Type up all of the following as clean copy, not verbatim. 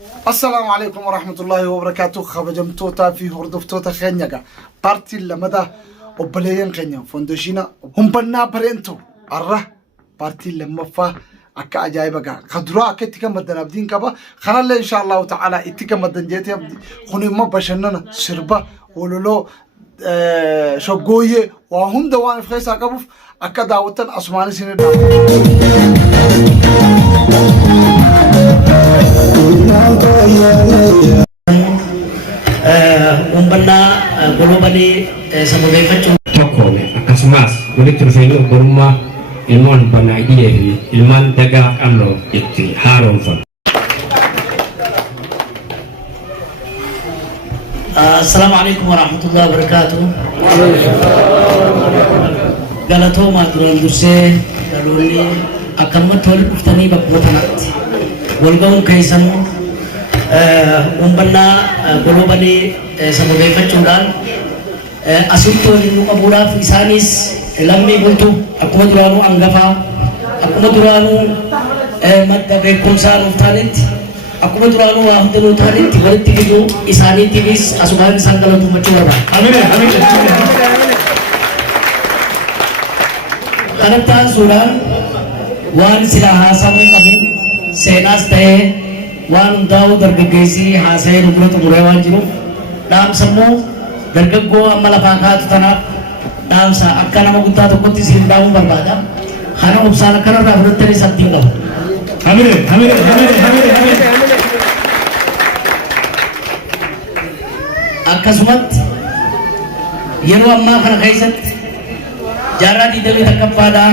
السلام عليكم ورحمة الله وبركاته. خبجمتوتا في هردفتوتا خنيقة بارتي لمدا وبليين خنيا فوندوشينا هم بنا برينتو أره بارتي لمفا أكا أجايبك خدرا أكتيكا مدن أبدين كبا خلال إن شاء الله تعالى إتيكا مدن جيتي أبدي خوني ما بشننا شربا ولولو شوقوية وهم دوان فخيس أكبوف أكا داوتن أسماني سيني uummanna globally sababeeffachuun tokkoome akkasumas walitti dhufeenya ogummaa ilmaan banaa'iyyee fi ilmaan dagaa qalloo itti haaromfame. Assalaamu alaikum warahmatullahi wabarakatuh. Galatoomaa duraan dursee dhaloonni akkanumatti walitti dhuftanii bakkoota kanatti walga'uun keessanuu uummanna globally sababeeffachuudhaan asitti waliin nu qabuudhaaf isaanis lammii bultu akkuma duraanuu hangafaa akkuma duraanuu madda beekumsaa nuuf taanitti akkuma duraanuu waa hunda nuuf taanitti walitti fiduu isaaniitiifis asumaan isaan galatoomfachuu barbaada. Kanatti aansuudhaan waan silaa haasawuu qabu seenaas ta'ee waan hundaa'u dargaggeessii haasa'ee dubara xumuree waan jiruuf dhaamsa immoo dargaggoo amma lafaa kaatu tanaaf dhaamsa akka nama guddaa tokkotti siin dhaamuun barbaada. Kana obsaan akkanarraa fudhattanii sabdiin qabu. Akkasumatti yeroo ammaa kana keessatti jaarraa 21ffaadhaa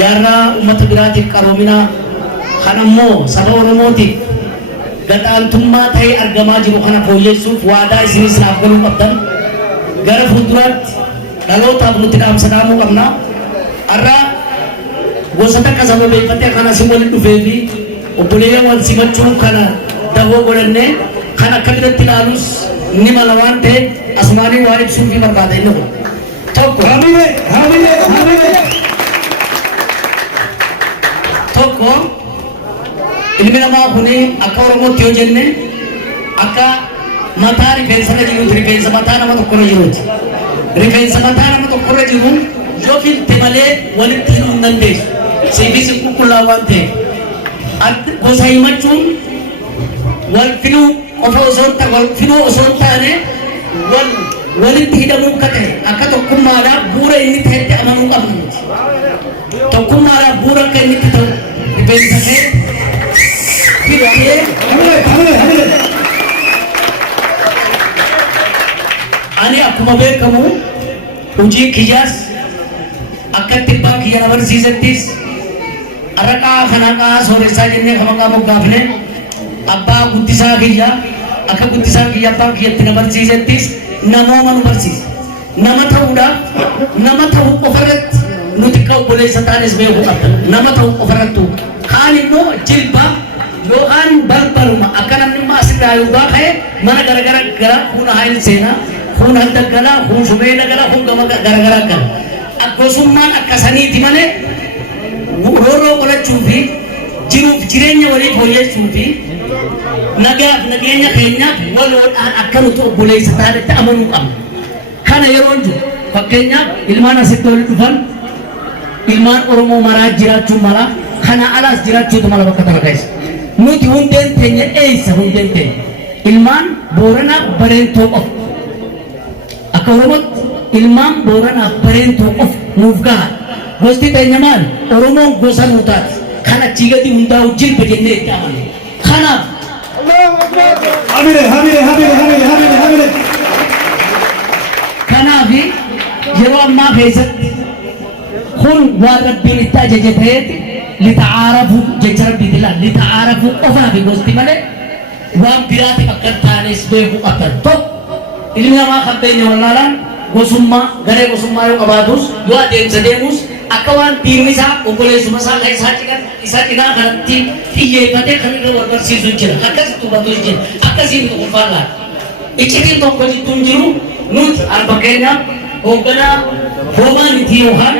jaarraa uummata biraatiif qaroominaa kan ammoo saba Oromootiif gadhaantummaa ta'ee argamaa jiru kana fooyyessuuf waadaa isinis naaf galuu qabdan gara fuulduraatti dhalootaaf nuti dhaamsa dhaamuu qabna. Har'a gosa takka sababeeffatee kana si walitti dhufee fi obboleeyyan wal simachuu kana dahoo godhannee kan akka biratti ilaalus ni mala waan ta'eef asumaanii waa ibsuu fi barbaada inni kun tokko tokko ilmi namaa kuni akka Oromootti yoo jenne akka mataa rifeensa jiruuti rifeensa mataa nama tokkorra jiruuti. Rifeensa mataa nama tokkorra jiru yoo filte malee walitti hidhuu hin dandeessu. Siifis qulqullaa waan ta'eef gosa himachuun wal finuu qofa osoo hin taane walitti hidhamuu akka ta'e akka tokkummaadhaaf bu'uura inni ta'etti amanuu qabna nuti. Tokkummaadhaaf bu'uura akka inni ta'u rifeensa ta'e ani akkuma beekamu hojii kiyyaas akka tibbaa kiyya na barsiisettis araqaa kanaqaa sooressaa jennee kan maqaa moggaafne abbaa guddisaa kiyya akka guddisaa kiyya abbaa kiyyatti na barsiisettis namooma nu barsiisa. Nama ta'uudhaaf nama ta'uu qofarratti nuti akka obboleessa taanes beekuu qabna. Nama ta'uu qofarrattu kaan immoo jilba yookaan barbaruma akka namni asirraa yoo ka'e mana garagara kuna haayil seenaa kun handaggalaa kun shubee dagalaa kun gama garagaraa gala akkasummaan akkasaniiti malee roorroo qolachuu fi jiruuf jireenya walii fooyyessuu fi nagaaf nageenya keenyaaf waloodhaan akka nuti obboleessa taanetti amanuu qabna. Kana yeroo jiru fakkeenyaaf ilmaan asitti walitti dhufan ilmaan Oromoo maraa jiraachuun mala kana alaas jiraachuutu mala bakka tana keessa. Nuti hundeen teenya eessa hundeen teenya ilmaan Booranaaf Bareentoo qofa akka Oromootti ilmaan Booranaaf Bareentoo qofa nuuf gaha. Gosti teenya maal Oromoon gosa nuu taate kan achii gadi hundaa'u jilba jennee itti amanne. Kanaaf kanaaf yeroo ammaa keessatti kun waan rabbiin itti ajaje ta'eeti لتعارفوا جيش ربي دلال لتعارفوا قفنا في قصتي مالي وان براتي فكر تانيس بيهو قطر طب إلمنا ما خبتيني والله قسمة غري قسمة يو قبادوس يو أديم سديموس أكوان ديميسا وقولي سمسا غير إساتينا خلطي إيه فتح خمير ورقر سيزون جرا أكاس تبادوس جرا أكاس يمتو قفالا إيشتين تو قجي تنجرو نوت أربكينا وقنا فوما نتيوهان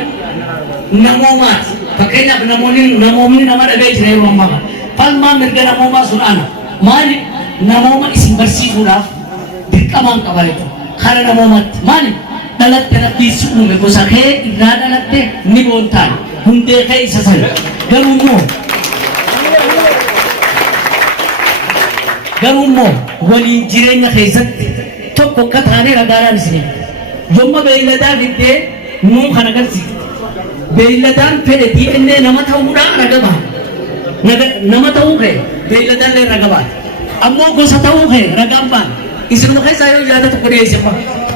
نمومات Fakenya namoonni nama dhaga'ee jira yeroo ammaa falmaa mirga namoomaa sun ana maali namooma isin barsiisuudhaaf dirqamaan qaba jechuudha. Kara namoomatti maali dhalatte rabbii si uume gosa kee irraa dhalatte ni boontaan hundee kee isa sana garuu immoo waliin jireenya keessatti tokko akka taanee ragaadhaan isin yomma beeyladaa fiddee nuu kan agarsiisa. Beeyladaan fedhe DNA nama ta'uudhaan raga baha. Nama ta'uu kee beeyladaan illee raga baha. Ammoo gosa ta'uu kee ragaan baha. Isinuma keessaa yoo yaada tokko dhiyeessefa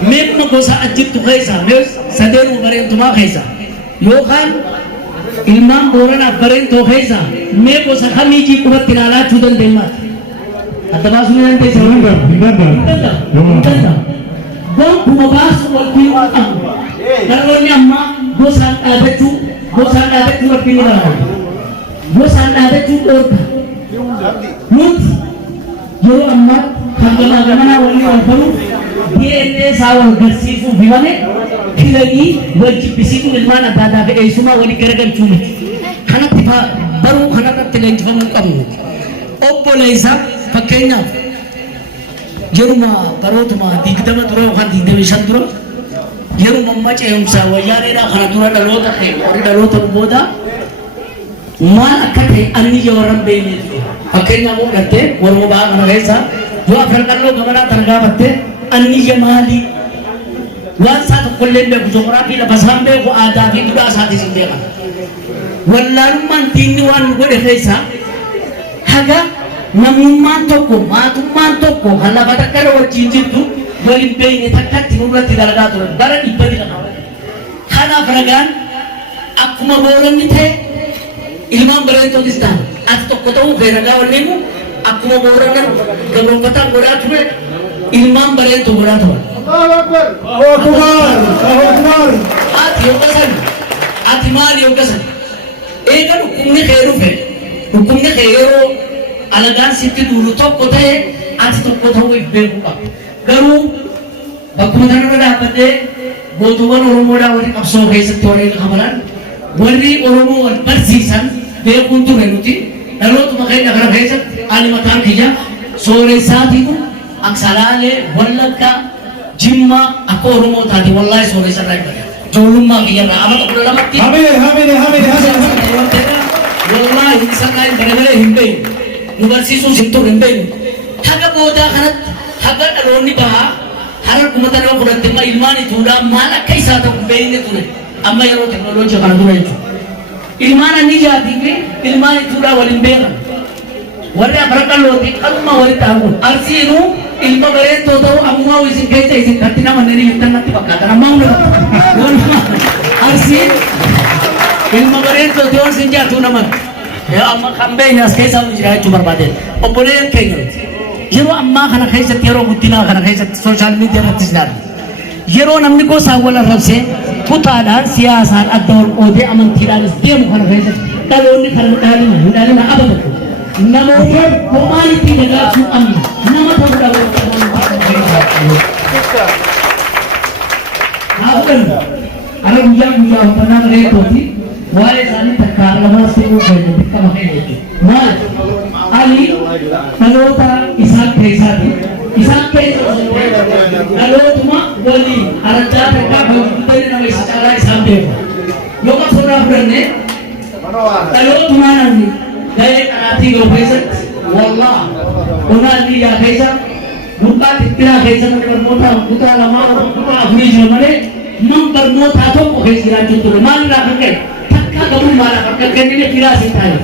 meemma gosa ajjibtu keessaa sadeenuu bareentumaa keessaa yookaan ilmaan booranaaf bareentoo keessaa mee gosa kamiijii qubatti ilaalaachuu dandeenyaati. Adda baasuu ni dandeessa. Wankuma baasu walbii waan qabu. Dhaloonni ammaa gosaan dhaabachuu rabbii ni barbaada. Gosaan dhaabachuu dhoorka. Nuti yeroo ammaa kan gamaa walii wal baruuf DNA isaa wal garsiisuuf himame filanii wal jibbisiisuun ilmaan adda addaa fedheessumaa walii garagalchuu miti. Kanatti baruu kanarratti leenjifamuu qabnu. Obboleessa fakkeenyaaf yeruma barootuma 20 dura yookaan 25 dura yeruma amma ce'umsaa wayyaaneedhaa kana dura dhaloota booda maal akka ta'e anni warran beekneetu fakkeenyaaf fudhattee warra ba'aa kana keessa yoo afran dhalloo gamanaa targaafattee anniyya maalii waan isaa tokkollee hin beeku joogiraafii lafa isaan beeku aadaa fi duudhaa isaatis hin beekan wallaalummaan diinni waan nu godhe keessaa haga namummaan tokko maatummaan tokko kan lafa takkara wajjin jirtu waliin beeyne takkatti nurratti dalagaa ture bara dhibbati qaba. Kanaaf ragaan akkuma booranni ta'e ilmaan bareentootis ta'an ati tokko ta'uu kee ragaa waliin akkuma boorannan gabroonfataan godhaa ture ilmaan bareentoo godhaa ture. Ati yookasan ati maali yookasan eega dhukkubni kee dhufe dhukkubni kee yeroo alagaan sitti duulu tokko ta'e ati tokko ta'uu beekuu qaba. Garuu bakkuma kanarra dhaabbattee gootuuwwan Oromoodhaa warri qabsoo keessatti warreen qabalan warri Oromoo wal barsiisan beekuun ture nuti dhalootuma keenya kana keessatti ani mataan kiyya sooressaatiitu Aksalaalee Wallaggaa Jimmaa akka Oromoo taate wallaahi sooressarraa hin bareedu. Ijoollummaa kiyyarraa amata 12tti wallaahi isarraa hin bareedu hin beeknu. Nu barsiisuus hin turre hin beeknu. Haga boodaa kanatti haga dhaloonni bahaa harar kumata nama fudhatte amma ilmaan ituudhaa maal akka isaa ta'u beekne ture amma yeroo teknooloojii kana dura jechuudha. Ilmaan anni jaatii fi ilmaan ituudhaa waliin beekan. Warri afra qallooti qaluma walitti aangu arsiinuu ilma bareeddoo ta'u ammaa isin keessa isin katti nama nani hittan natti fakkaatan ammaa hunda arsiin ilma bareeddoo ta'u isin jaatuu namatti. Amma kan beekne as keessaa nu jiraachuu barbaade obboleeyyan keenya yeroo ammaa kana keessatti yeroo guddinaa kana keessatti sooshaal miidiyaa irrattis ilaalu yeroo namni gosaan wal arrabsee kutaadhaan siyaasaan adda wal qoodee amantiidhaanis deemu kana keessatti dhaloonni kana midhaalina ababatu namoota homaan itti dagaaguu qabna nama ta'uu dhabuu ala guyyaa uffannaa bareedooti waa'ee isaanii takkaan lamaas ta'uu keenya dirqama keenya jechuudha. Maal Ali dhaloota isaan keessaati. Isaan keessa dhalootuma waliin argaa takkaa kan guddinni nama isa caalaa isaan beeku. Yoo qabsoodhaa fudhanne dhalootumaa namni gahee qaraatii yoo keessatti wallaa onaa biyyaa keessa burqaa xixxiraa keessa mana barnootaa kutaa lamaa kutaa afurii jiru malee man barnootaa tokko keessa jiraachuu ture. Maalirraa kan ka'e kamu malah perkara ini kira sih tanya.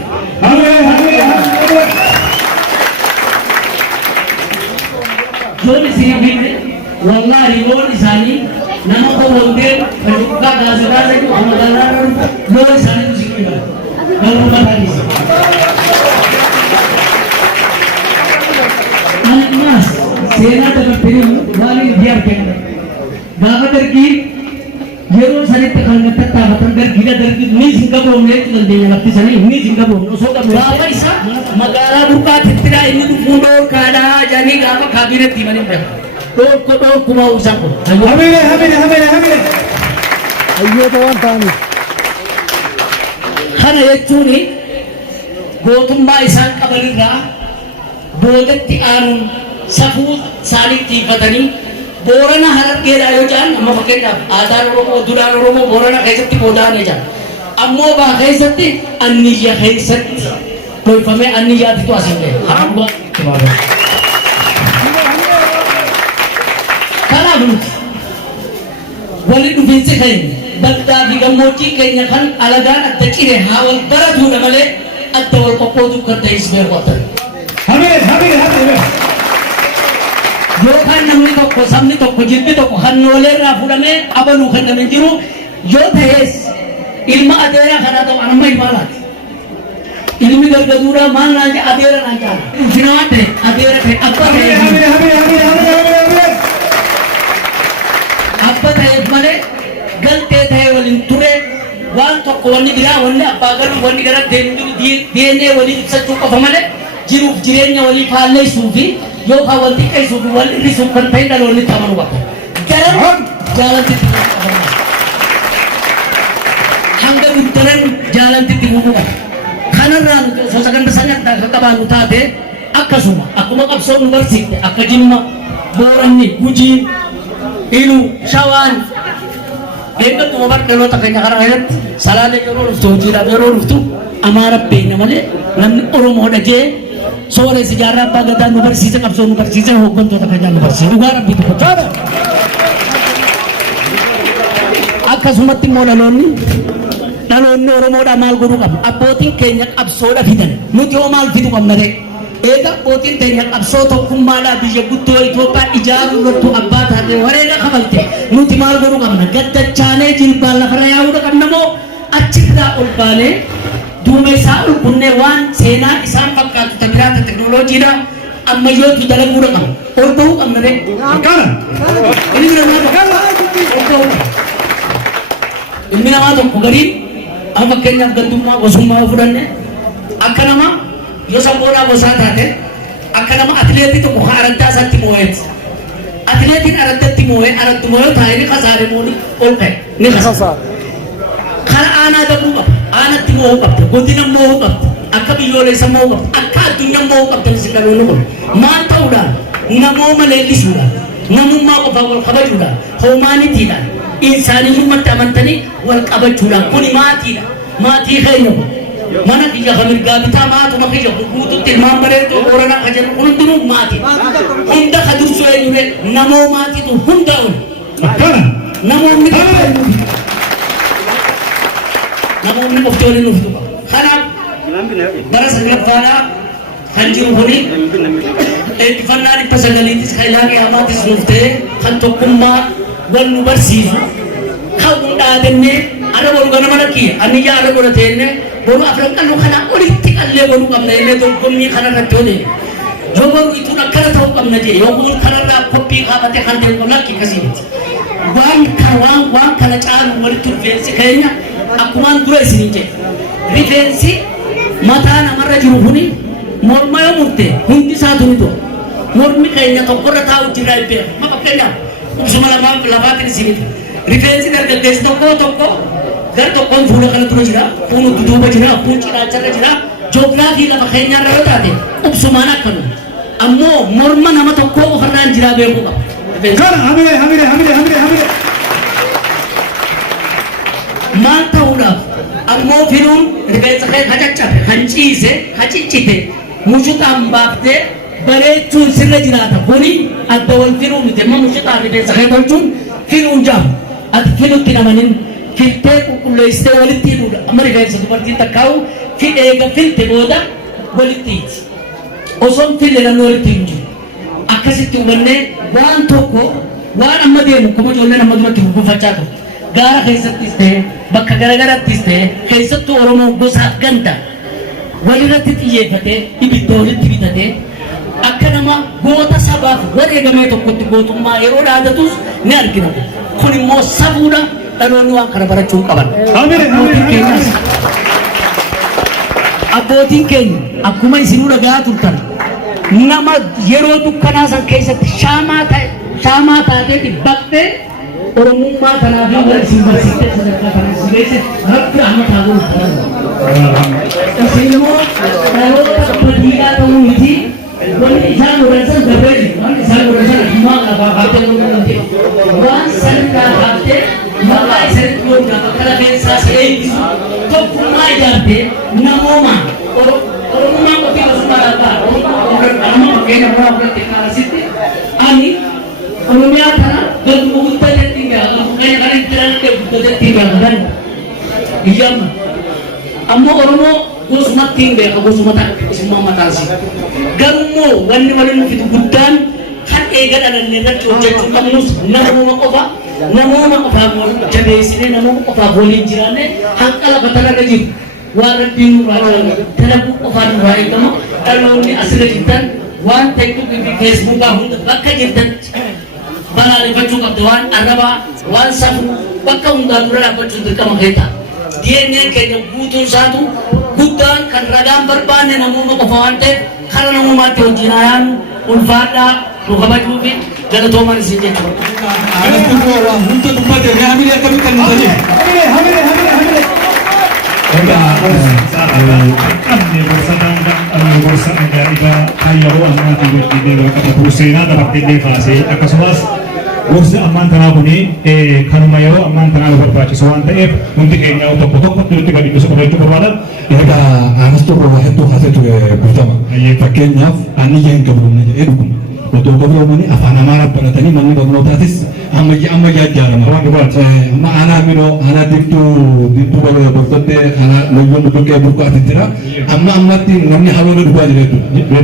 Jom sini begini, wallahi jom di sini, nama kau boleh berbuka dasar itu amalan jom di sini tu sini. Kalau tadi, anak mas, saya nak berpikir wali biar kena. Gak terki. Yeroo sanitti kan tattaafatan gargida dargi ni Singapore meetu dandeenya lafti sanii ni Singapore osoo qabne gaafa isa magaalaa burqaa tittiraa inni dhufuun dhoorkaadhaa jedhanii gaafa kaabinetti himanii beeku dhoorkuma uwwisan kun hamile hayyoota waan ta'aniif kana jechuun gootummaa isaan qabanirraa boodatti aanuun safuu isaanii tiifatanii Boorana Harargeedhaa yoo jedhan amma fakkeenyaaf aadaan Oromoo duraan Oromoo Boorana keessatti qoodaa'anii jira. Ammoo baa keessatti anniyya keessatti tolfamee anniyyaatitu asiin ga'e. Harargaa itti baafama. Kanaaf nuti walitti dhufiinsi keenya bal'aa fi gammoojjii keenya kan alagaan adda cire haa wal baratuudha malee adda wal qoqqooduuf kan ta'es beeku. Yookaan namni tokko sabni tokko jilbi tokko hannoolee irraa fuudhamee abaluu kan namni jiru yoo ta'es ilma adeeraa kanaa ta'u anamma imaalaati. Ilmi gargaduudhaa maal naan jedha adeera naan jaala. Ulfina waan ta'e adeera ta'e abba ta'eef malee galtee ta'e waliin ture waan tokko wanni biraa wanni abbaa galuu wanni gara deemee walii ibsachuu qofa malee jiruuf jireenya walii faalleessuu fi yookaan wal xiqqeessuu fi wal hir'isuuf kan ta'e dhaloonni itti amanuu qaba. Garan jaalalti itti qabamu. Hanga guddaran jaalalti itti uumuu qaba. Kanarraa nuti osoo sagantaa sanii akka qabaannu taate akkasuma akkuma qabsoon nu barsiifte akka Jimma, Booranni, Gujii, Iluu, Shawaan eeggatuma bar dhaloota keenya karaa irratti salaalee yeroo dhuftu hojiidhaaf yeroo dhuftu Amaara beekna malee namni Oromoo dhagee sooressa ijaarraa abbaa gadaa nu barsiise qabsoo nu barsiise hooggantoota keenyaa nu barsiise dhugaa rabbii tokko taata. Akkasumatti immoo dhaloonni Oromoodhaa maal godhuu qabna abbootiin keenya qabsoodha fidan nuti hoo maal fidu qabna ta'e eega abbootiin keenya qabsoo tokkummaadhaa biyya guddoo Itoophiyaa ijaaruu irrattu abbaa taate wareega kafalte nuti maal godhuu qabna gaddachaanee jilbaan lafarra yaa'uudha qabna moo achirraa ol baanee duumessaa ol kunnee waan seenaa isaan fakkaatu tabiraata teknooloojiidha ammayyootu dalaguudha qabna ol bahuu qabna ta'e ilmi namaa tokko gariin amma fakkeenyaaf gandummaa gosummaa fudhanne akka nama yoo sabboodhaa gosaa taate akka nama atileetii tokko kan araddaa isaatti moo'eeti. Atileetiin araddatti moo'ee araddu moo'ee taa'ee ni kasaare moo ni ol ka'e ni kasaare. Kara aanaa dabuu qaba aanatti moo'uu qabda godina moo'uu qabda akka biyyoolessa moo'uu qabda akka addunyaa moo'uu qabda ni dhaloonni kun maal ta'uudhaan namooma leellisuudhaan namummaa qofaa wal kabajuudhaan hoomaanitiidhaan insaaniyyummatti amantanii wal qabachuudhaan kuni maatiidha maatii keenya kun mana kiyya kan mirgaa bitaa maatuma kiyya kun guututti ilmaan bareeddoo Booranaa kan jedhu kun hundinuu maatii hunda ka dursu eenyuure namoo maatiitu hunda ol namoonni qofti waliin nuuf dhufa kanaaf bara saglaffaadhaa kan jiru kuni eebbifannaa 900 kan ilaaqee hamaatis nuuf ta'e kan tokkummaa wal nu barsiisu kan dhaadannee ana boru ganama lakkiyya anniyyaa ala godhateenne boru afran qal'oo kanaa olitti qallee godhuu qabna jennee dorgommii kanarratti odeene yoo boru ituun akkana ta'uu qabna jee yoo kun kanarraa koppii kaafatee kan deemu lakki kasii miti waan kana caalu walitti rifeensi keenya akkumaan dura isiniin jedhe rifeensi mataa namarra jiru kuni morma yoo murte hundi isaatu ni ta'u mormi keenya tokkorra taa'u jirraa ibbeera ma fakkeenyaaf ubsuma lafaatiin isiniti rifeensi dargaggeessi tokko gar tokkoon fuula kana dura jira kun duuba jira kun cinaacharra jira joogiraafii lafa keenyaarra yoo taate ubsumaan akkanu ammoo morma nama tokkoo ofirraan jiraa beekuu qaba. Maal ta'uudhaaf ammoo filuun rifeensa kee hacaccabe kan ciise haciccite mushuqaan baaftee bareechuun sirra jiraata kuni adda wal filuu miti amma mushuqaan rifeensa kee tolchuun filuun jaamu ati filutti namanin filtee qulqulleessitee walitti hidhuudha amma rifeensa dubartiin takkaa'u eega filte booda walitti hidhi osoon fille namni walitti hin jiru akkasitti hubannee waan tokko waan amma deemu kuma ijoolleen amma duratti gurgurfachaa ta'u gaara keessattis ta'e bakka garagarattis ta'e keessattuu Oromoo gosaaf ganda walirratti xiyyeeffatee ibidda walitti bitatee akka nama goota sabaaf wareegamee tokkotti gootummaa yeroo dhaadatus ni argina kun immoo sabuudha dhaloonni waan kana barachuu qaban. Abbootiin keenya akkuma isinuu dhagahaa turtan nama yeroo dukkanaa san keessatti shaamaa taatee dhibbaqxee Oromummaa kanaaf wal isin barsiistee sadarkaa kana sibeesse rabbi amataa godhu. Isin immoo dhaloota badiidhaa ta'uu miti والإنسان ورسل دبري والإنسان ورسل ما غابته لومنتي وان سنتا غابته ما لا سنت لوم كلا بيسا سيد تو ما يجابته نموما oruma ko ti kasumara ka oruma kena orang bertekar situ ani orumnya tanah dan bukti tinggal kaya kali terang ke bukti tinggal kan iya amma oromo gosuma tinggal ka gosuma tak semua matasi garumo wani wani fitu gudan kan egan anan nena project kamus namu makofa mo jabe sine namu makofa bolin jirane hakala batala gaji warabin raja talabu kofan rai kamu kalau ni asli jintan wan tekuk di Facebook bahun bakka jintan bala le baju kaptuan araba wan sabu bakka unda dura baju kamu kita dia ni kena butuh satu bukan kan ragam berbane namu kofan te karena namu mati ujian ulfada luka baju bi jadi toman sini ada tujuan untuk tempat yang kami lihat kami kan tadi hamil Enggak, kami bersama iba kayo ang mga tibet dito kapag pusina dapat hindi fase akasumas ursa aman tanaw ni kanumayo aman tanaw berbaca sawante untuk kayaknya otok-otok dulu tiga di besok itu berwalat Eka anas tu roh itu hasil tu pertama. Pakainya ani yang kebelum aja edukun. Waktu kebelum ni apa nama pada tadi mana kebelum tatis amma jajar orang kebat amma anak mino anak itu kalau berkata anak lebih betul kayak buku atitira amma ti ngamni halu dua aja itu.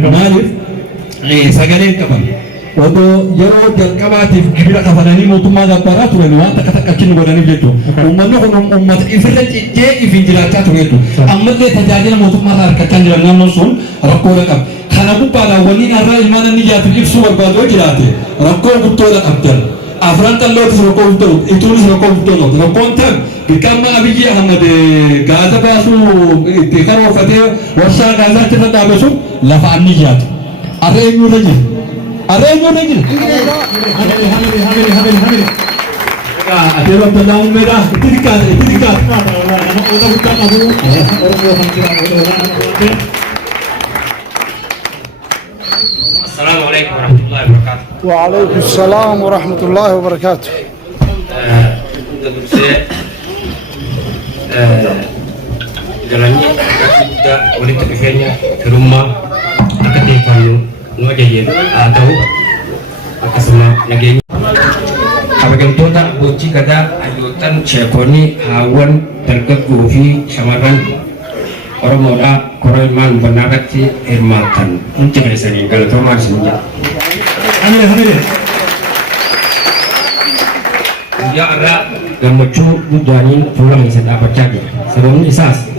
Mari sagale kapan. Waktu jero jangkabatif kibira kafanani mutuma da para tu ni wanta kata kacin godani betu. Umman no ummat ifirta je ifinjira ta tu betu. Amma le tajadi na mutuma har kacan jira namon sun rakko rakam. Kana bu pada wani arra imana ni jatu ifsu barbado jirate. Rakko butto da abdal. Afranta lo tu rakko butto itu ni rakko butto no. Rakko tan bikama abiji ahmad gaza basu tikaro fate wasa gaza tata dabesu lafa anni jatu. Arre mu lagi. Arranjo lagi. Hamil. Ada orang tendang merah. Itu dikat. Orang bukan aku. Assalamualaikum warahmatullahi wabarakatuh. Waalaikumsalam warahmatullahi wabarakatuh. Jalannya kita oleh terkena ke rumah akan dipanggil no jayen atau akasama nageni abagan tota boci kada ayutan cekoni hawan tergegu fi samaran orang moda koreman benarati irmatan untuk resani kalau tomar senja hamil ya ara gamucu budanin pulang sedap cagi sebelum isas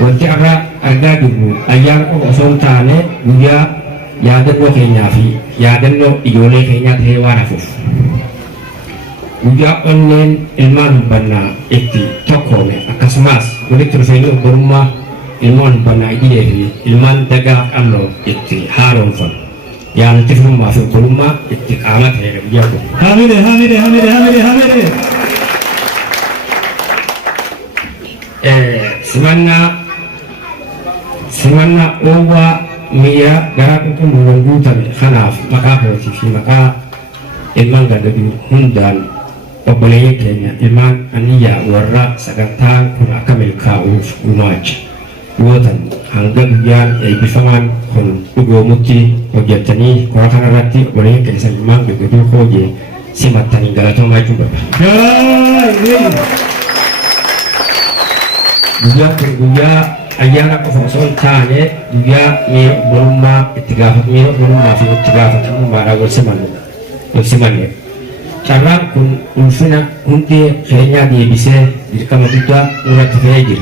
wanti ara aga dubu ayang kosong tane dia yadan lo kenya fi yadan lo iyole kenya hewana fuf uja onnen ilman banna ikti tokone akasmas boleh teruselo berumah ilman banna ide fi ilman daga allo ikti haron fon yang tifum masuk berumah ikti amat hele dia ko hamil semanna owa Mia garak itu menunjukkan khanaf maka posisi maka ilman gadabi hundan pembelian kenya ilman aniya warra sagantang kun akamil kauf umaj buatan hangga biar bifangan kun ugo muti ojatani korakana rati boleh kaya ilman begitu koje simatani galatong maju bapa Buya ayana ko fonsol tane dia mi belumma itigafat mi belumma fi itigafat mara golsemanu cara kun unsuna kunti kayaknya dia bisa dikama juga urat fejir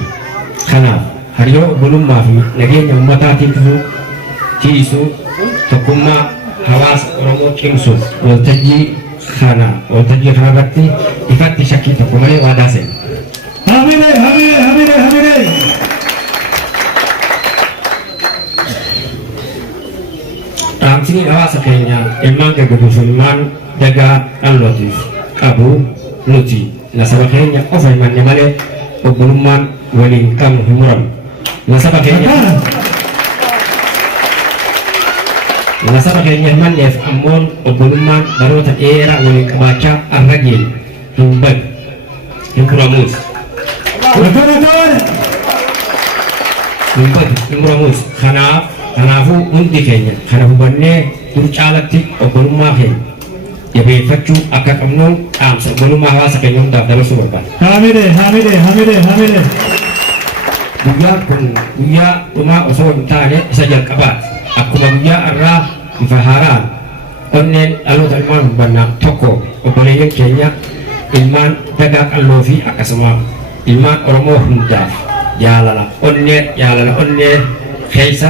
kana hariyo belumma fi lagi yang mata tisu tisu tokuma hawas oromo kimsu waltaji khana berarti ifat syaki tokumai wadase hamil sini awas kayaknya emang kegedusulman jaga al-latif abu luti nasabah kayaknya ofaiman nyamale obuluman walingkam humuran nasabah kayaknya nasaba keenya himanneef ammoon obbolummaan baroota dheeraa waliin qabaachaa arrageen hin badu hin furamuus hin muramuus kanaafuu hundi keenya kana hubannee dur caalatti obbolummaa keenya jabeeffachuu akka qabnuun dhaamsa obbolummaa hawaasa keenya hundaaf dabarsuu barbaada. Guyyaan kun guyyaa dhumaa osoo hin taane isa jalqabaati. Akkuma guyyaa irraa bifa haaraan onneen dhaloota ilmaan hubannaa tokko obboleeyyan keenya ilmaan dagaa qalloo fi akkasuma ilmaan Oromoo hundaaf jaalala onnee keessa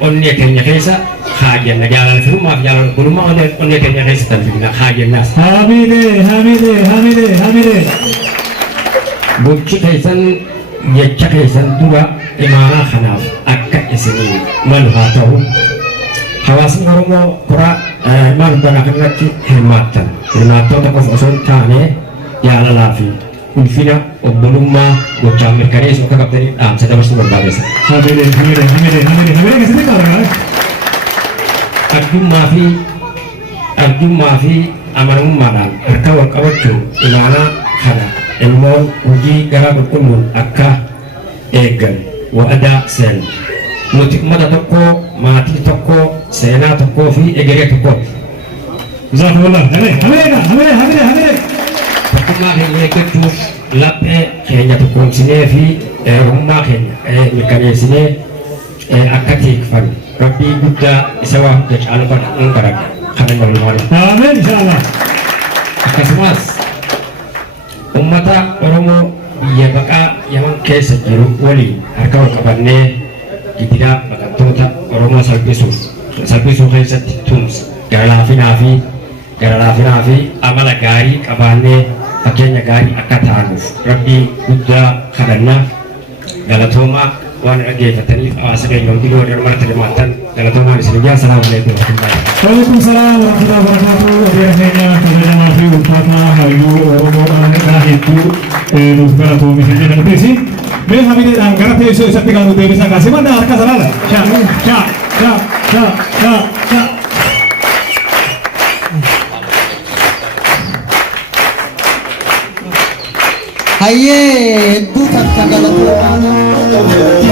onnee keenya keessa haajenna jaalala firummaaf jaalala obbolummaa onnee keenya keessa tanfifna haajennaas. Hamidee. Bulchi keessan jecha keessan dura imaanaa kanaaf akka isinii malu haa ta'u hawaasni Oromoo kuraa ilmaan hubannaa kanarratti hirmaattoota qofa osoo hin taane jaalalaa fi ulfina obbolummaa gochaan mirkaneessu akka qabdaniif dhaamsa dabarsuu barbaadeessa. Arjummaa fi amanamummaadhaan harka wal qabachuun imaanaa kana ilmoon hojii garaa qulqulluun akka eeggan wa'adaa seenu. Nuti uummata tokkoo, maatii tokkoo, seenaa tokkoo fi egeree tokkooti. Tokkummaa keenya eeggachuuf laphee keenya tokkoomsinee fi oromummaa keenya mirkaneessinee akka tikfannu rabbii guddaa isa waa hunda caalu kan nu gargaaru kana barbaada. Akkasumas ummata Oromoo biyya baqaa Yaman keessa jiru waliin harka wal qabannee gidiraa baqattoota Oromoo salphisuu keessatti tumsa gara laafinaa fi amala gaarii qabaannee fakkeenya gaarii akka taanuuf rabbii guddaa kadhannaa galatoomaa waan dhaggeeffataniif hawaasa keenya hundi loodhan marti hirmaattan galatoomaan isin ijaa salaamu alaikum Waalaikumsalam warahmatullahi wabarakatuh. Adeera keenya kabajamaa fi ulfaataa hayyuu Oromoo dhaanidhaa hedduu nuuf galatoomi isin jedhan beesi. Mee hamileedhaan gara teessoo isatti kan nu deebisaa kaasee manna harka salaala. Hayyee hedduu takka galatoomaa.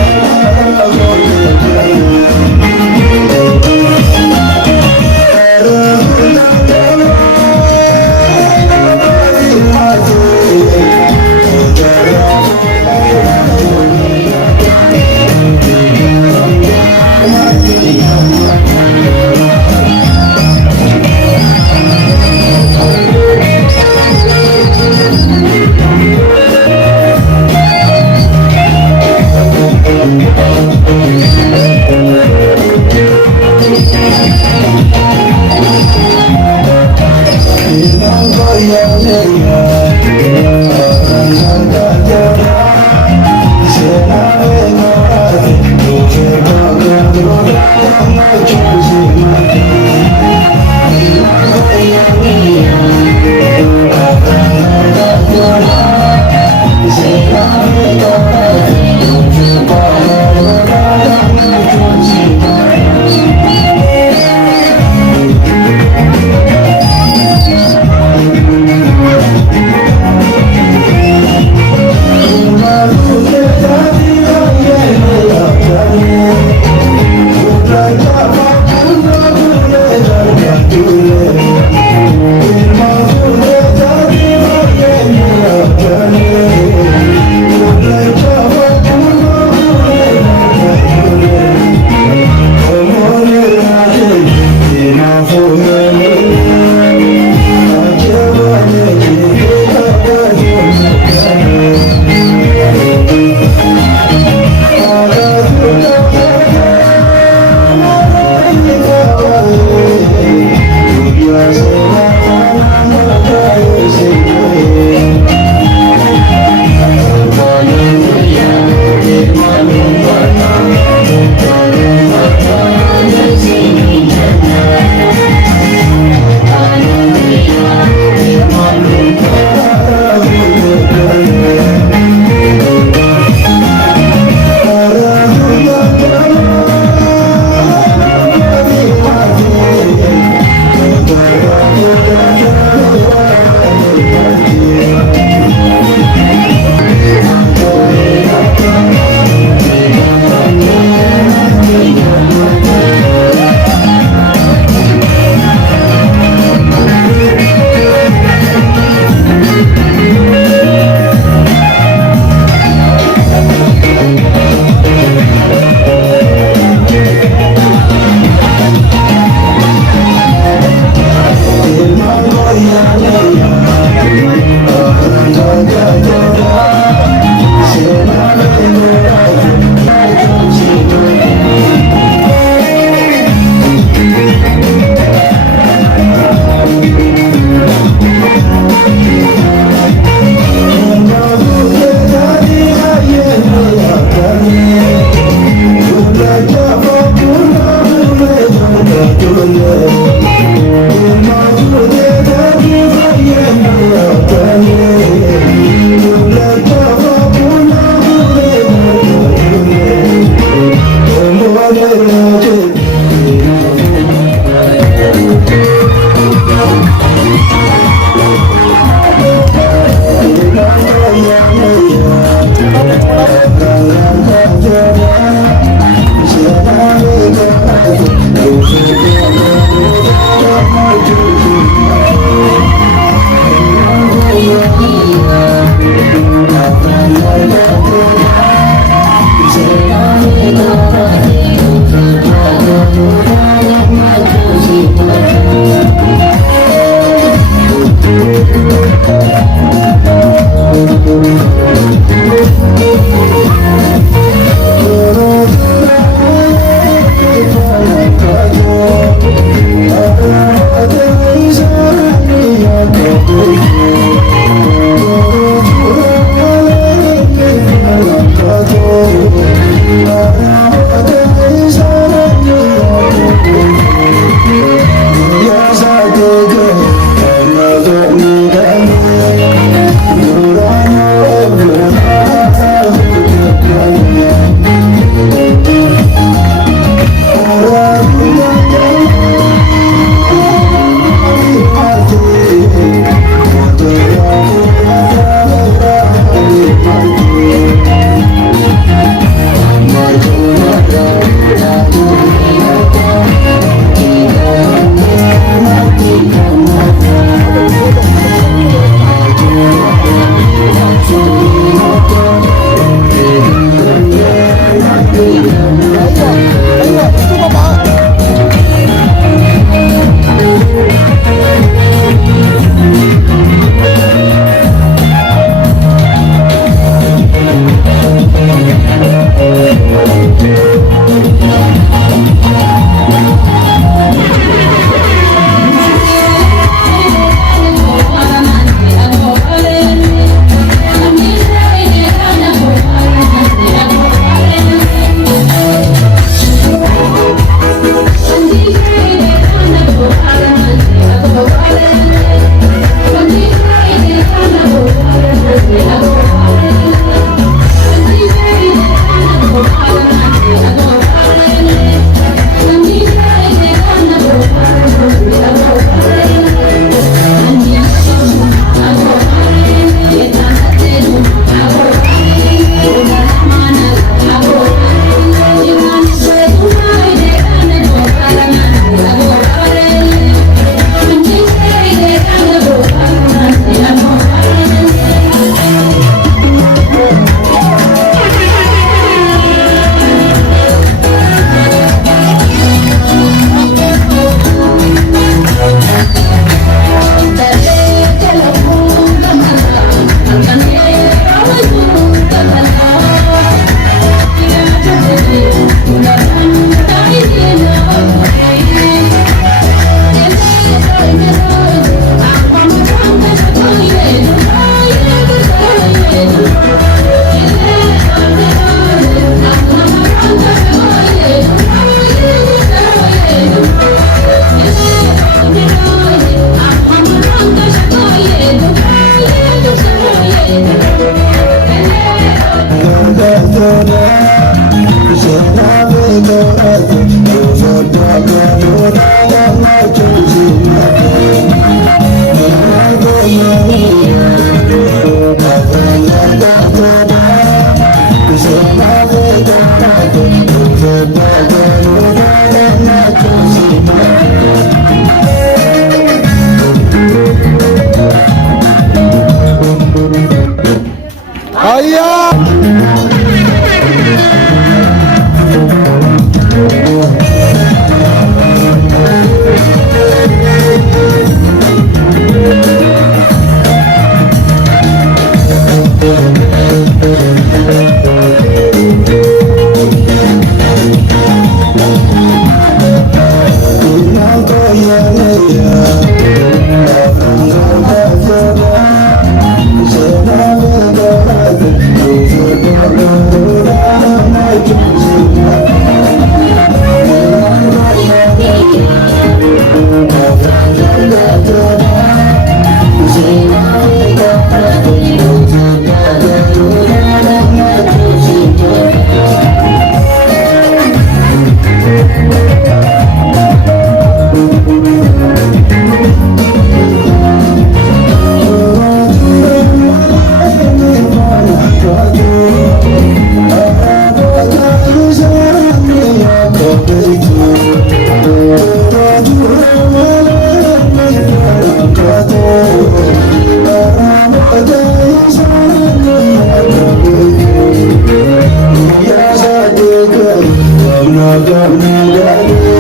Yeah.